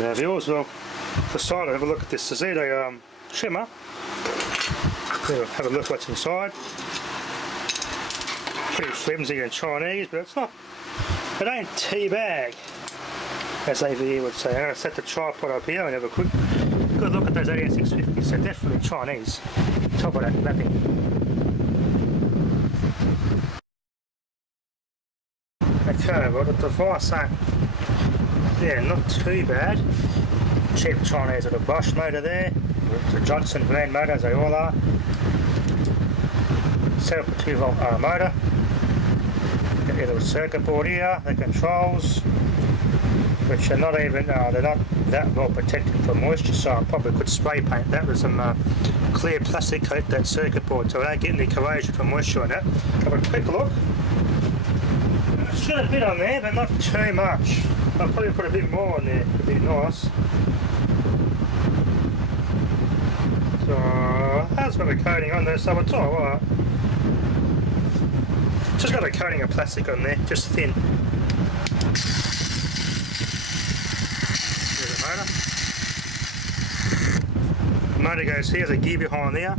Now viewers will decide to have a look at this Ozito trimmer. We'll have a look what's inside. Pretty flimsy and Chinese, but it's not, it ain't teabag, as AVE would say. I'm going to set the tripod up here and have a quick good look at those 18650s. So definitely Chinese. Top of that, nothing. Okay, well the device ain't, yeah, not too bad. Cheap Chinese little Bosch motor there. The Johnson brand motor, as they all are. Set up a 2-volt motor. Got your little circuit board here, the controls, which are not even, they're not that well protected from moisture, so I probably could spray paint that with some clear plastic coat that circuit board so I don't get any corrosion from moisture on it. Have a quick look. It's got a bit on there, but not too much. I'll probably put a bit more on there, it'd be nice. So, that's got a coating on there, so it's alright. Just got a coating of plastic on there, just thin. There's the motor. The motor goes here, there's a gear behind there.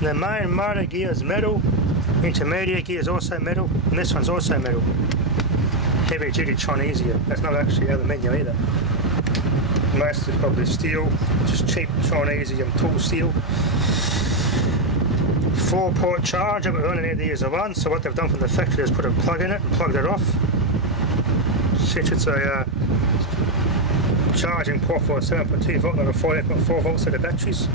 The main motor gear is metal, intermediate gear is also metal, and this one's also metal. Heavy duty Chinese gear, that's not actually aluminium either. Most is probably steel, just cheap Chinese tool steel. 4-port charger, but we only need to use the one, so what they've done from the factory is put a plug in it and plugged it off. Since it's a charging port for a 7.2 volt, not a 48.4 volt set of batteries.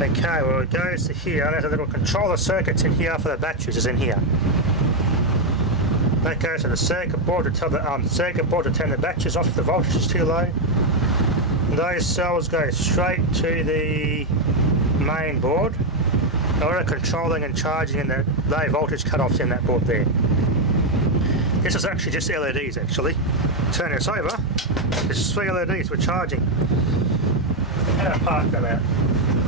Okay, well it goes to here, there's a little controller circuits in here for the batteries, is in here. That goes to the circuit board to tell the circuit board to turn the batteries off if the voltage is too low. And those cells go straight to the main board. Auto controlling and charging in the low voltage cut-offs in that board there. This is actually just LEDs actually. Turn this over, there's 3 LEDs for charging. How do I park them out?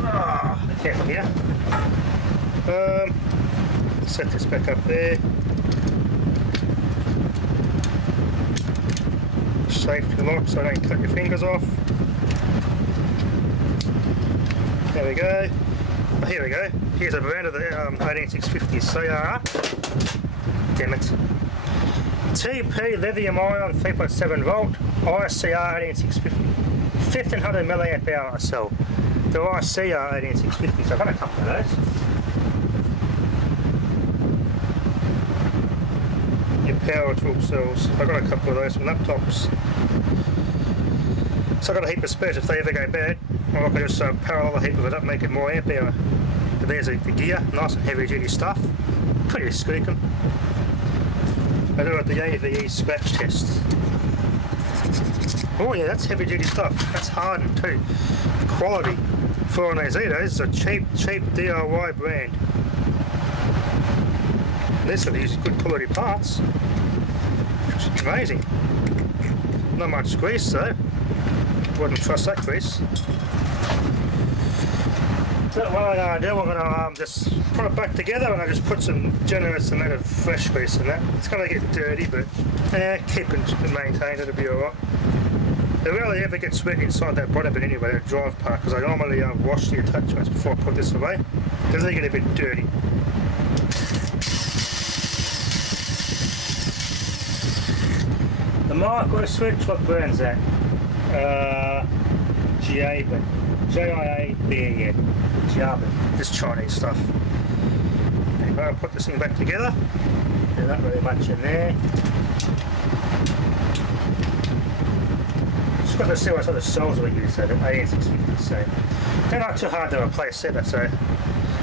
Oh, be careful here. Set this back up there. Safety lock so I don't cut your fingers off. There we go. Oh, here we go. Here's a brand of the 18650 CR. Damn it. TP lithium ion 3.7 volt ICR 18650. 1500 milliamp hour cell. The ICR 18650. So I've got a couple of those. Your power tool cells. I've got a couple of those from laptops. So I've got a heap of spares if they ever go bad. Or I can just parallel a heap of it up, make it more amp hour. But there's the gear, nice and heavy duty stuff. Pretty Skookum. I do it the AVE scratch test. Oh yeah, that's heavy duty stuff. That's hardened too. Quality. For an Ozito, this is a cheap DIY brand. This will use good quality parts. Which is amazing. Not much grease though. Wouldn't trust that grease. So what I'm going to do, I'm going to just put it back together and I just put some generous amount of fresh grease in that. It's going to get dirty, but keep it maintained, it'll be alright. It rarely ever gets wet inside that bottom bit anyway, the drive part, because I normally wash the attachments before I put this away, because they get a bit dirty. The micro switch, what brand's that? Jiabin. J-I-A-B-E-N. Jiabin. This Chinese stuff. Anyway, I'll put this thing back together. There's not really much in there. Just got to see what sort of cells we use, so the AN650, so they're not too hard to replace either, so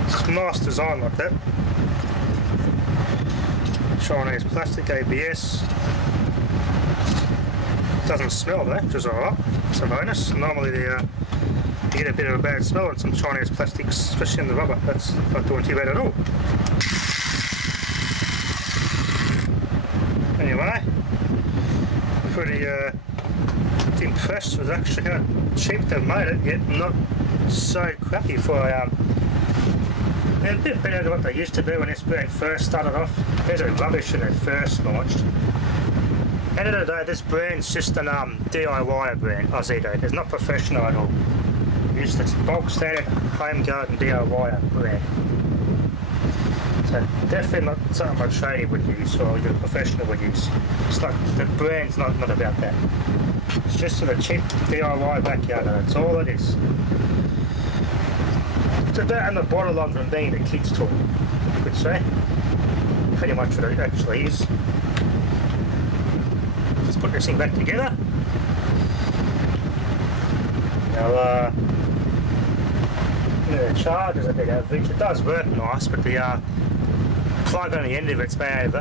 it's a nice design like that. Chinese plastic ABS. Doesn't smell though, which is alright. It's a bonus. Normally you get a bit of a bad smell on some Chinese plastics, especially in the rubber. That's not doing too bad at all. Anyway, pretty impressed with actually how cheap they've made it, yet not so crappy for a bit better than what they used to be when this brand first started off. There's a rubbish when they first launched. End of the day, this brand's just an DIY brand, Ozito. It's not professional at all. It's just a bulk standard home garden DIY brand. So definitely not something my tradie would use or your professional would use. It's not, the brand's not about that. It's just for the cheap DIY backyard, that's all it is. It's about on the borderline from being a kid's tool, you could say. Pretty much what it actually is. Let's put this thing back together. Now, the charger's a bit average. It does work nice, but the plug on the end of it's made of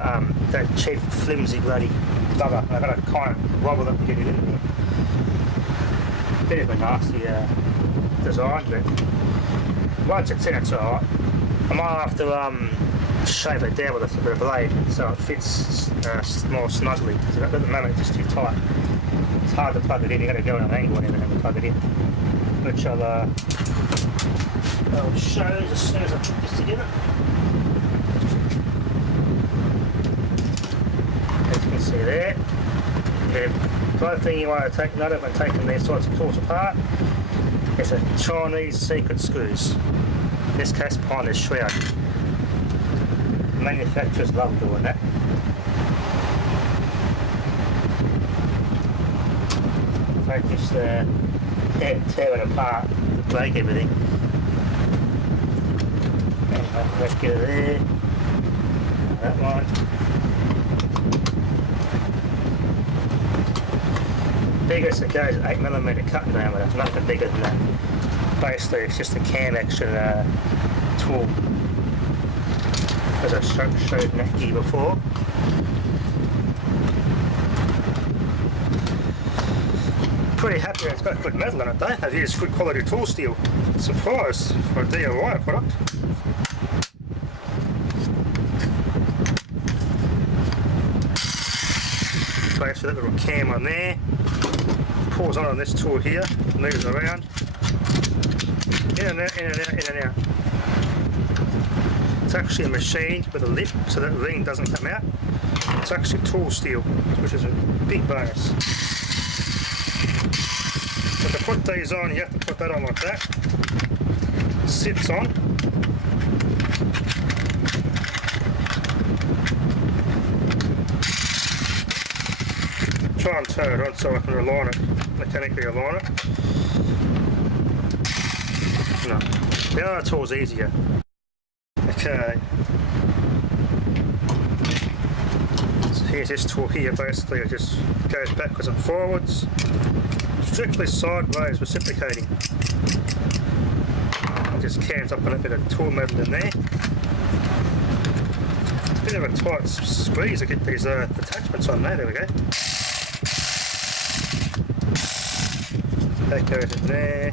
that cheap, flimsy bloody rubber. I've got to kind of wobble it and get it in there. Bit of a nasty design, but once it's in, it's alright. I might have to shave it down with a bit of blade so it fits more snugly, because at the moment it's just too tight. It's hard to plug it in, you've got to go at an angle and everything to plug it in, which I'll show you as soon as I put this together. As you can see there, the first thing you want to take note of when taking these sorts of tools apart is the Chinese secret screws. In this case, behind this shroud. Manufacturers love doing that. So just tear it apart, break everything. And let's get it there. That one. Biggest it goes 8mm cutting diameter, nothing bigger than that. Basically, it's just a cam action tool, as I showed Mackie before. Pretty happy it's got good metal in it though. I've used good quality tool steel. Surprised for a DIY product. Place that little cam on there. Pulls on this tool here, moves around. In and out, in and out, in and out. It's actually a machine with a lip so that the ring doesn't come out. It's actually tool steel, which is a big bonus. So to put these on, you have to put that on like that. Sits on. Try and turn it on so I can align it, mechanically align it. No, the other tool's easier. Okay. So here's this tool here, basically it just goes backwards and forwards. Strictly sideways reciprocating. It just cams up on a bit of tool metal in there. It's a bit of a tight squeeze to get these attachments on there, we go. That goes in there.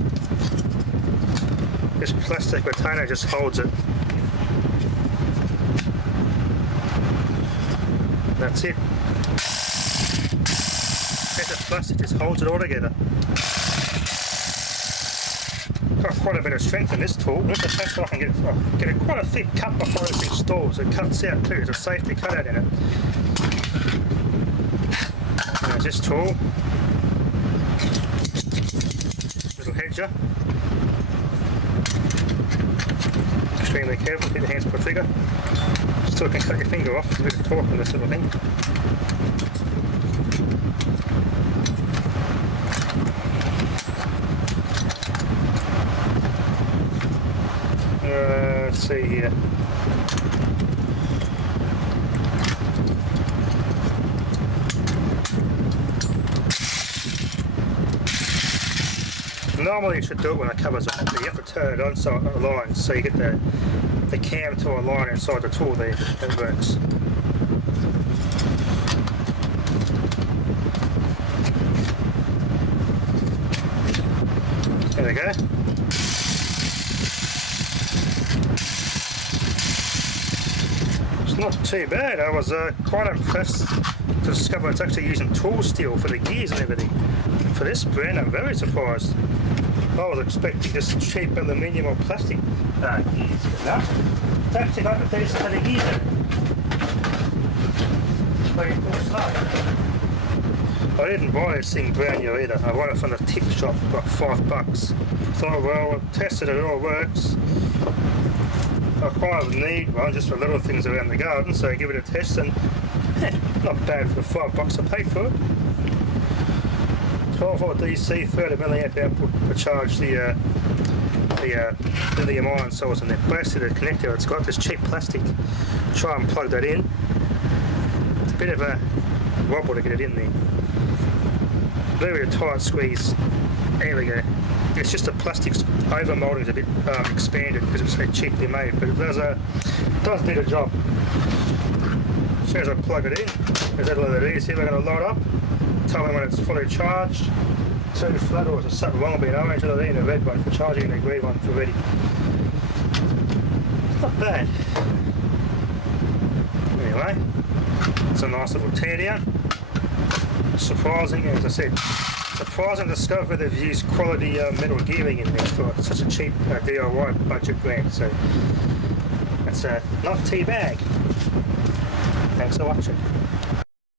This plastic retainer just holds it. That's it. Piece of plastic just holds it all together. Got quite a bit of strength in this tool. This is so I can get quite a thick cut before it's installed, so it cuts out too. There's a safety cutout in it. And there's this tool. Little Hedger. Extremely careful, keep your hands on the trigger. Still can cut your finger off, there's a bit of torque on this little thing. Let's see here. Normally you should do it when the cover's on, but you have to turn it on so it aligns, so you get the cam to align inside the tool there. That works. There we go. It's not too bad. I was quite impressed to discover it's actually using tool steel for the gears and everything. For this brand, I'm very surprised. I was expecting just cheap aluminium or plastic gears, but no. It's actually got a decent set of gears in it. It's very cool stuff. I didn't buy this thing brand new either. I bought it from the tip shop for like $5. Thought, well, I tested it, it all works. I kind of need one just for little things around the garden, so I give it a test, and not bad for the $5 I paid for it. 12 volt DC, 30 milliamp output to charge the lithium-ion cells in there. Basically, the connector it's got this cheap plastic. Try and plug that in. It's a bit of a wobble to get it in there. Very tight squeeze. There we go. It's just the plastic over moulding is a bit expanded because it's so cheaply made, but it does do the job. As soon as I plug it in, there's that LED. See if I'm going to light up. Tell me when it's fully charged. 2 flat, or it's something wrong with an orange LED and a red one for charging and a green one for ready. It's not bad. Anyway, it's a nice little teardown. Surprising, as I said, surprising to discover they've used quality metal gearing in there for such a cheap DIY budget brand. So that's not too bad. Thanks for watching.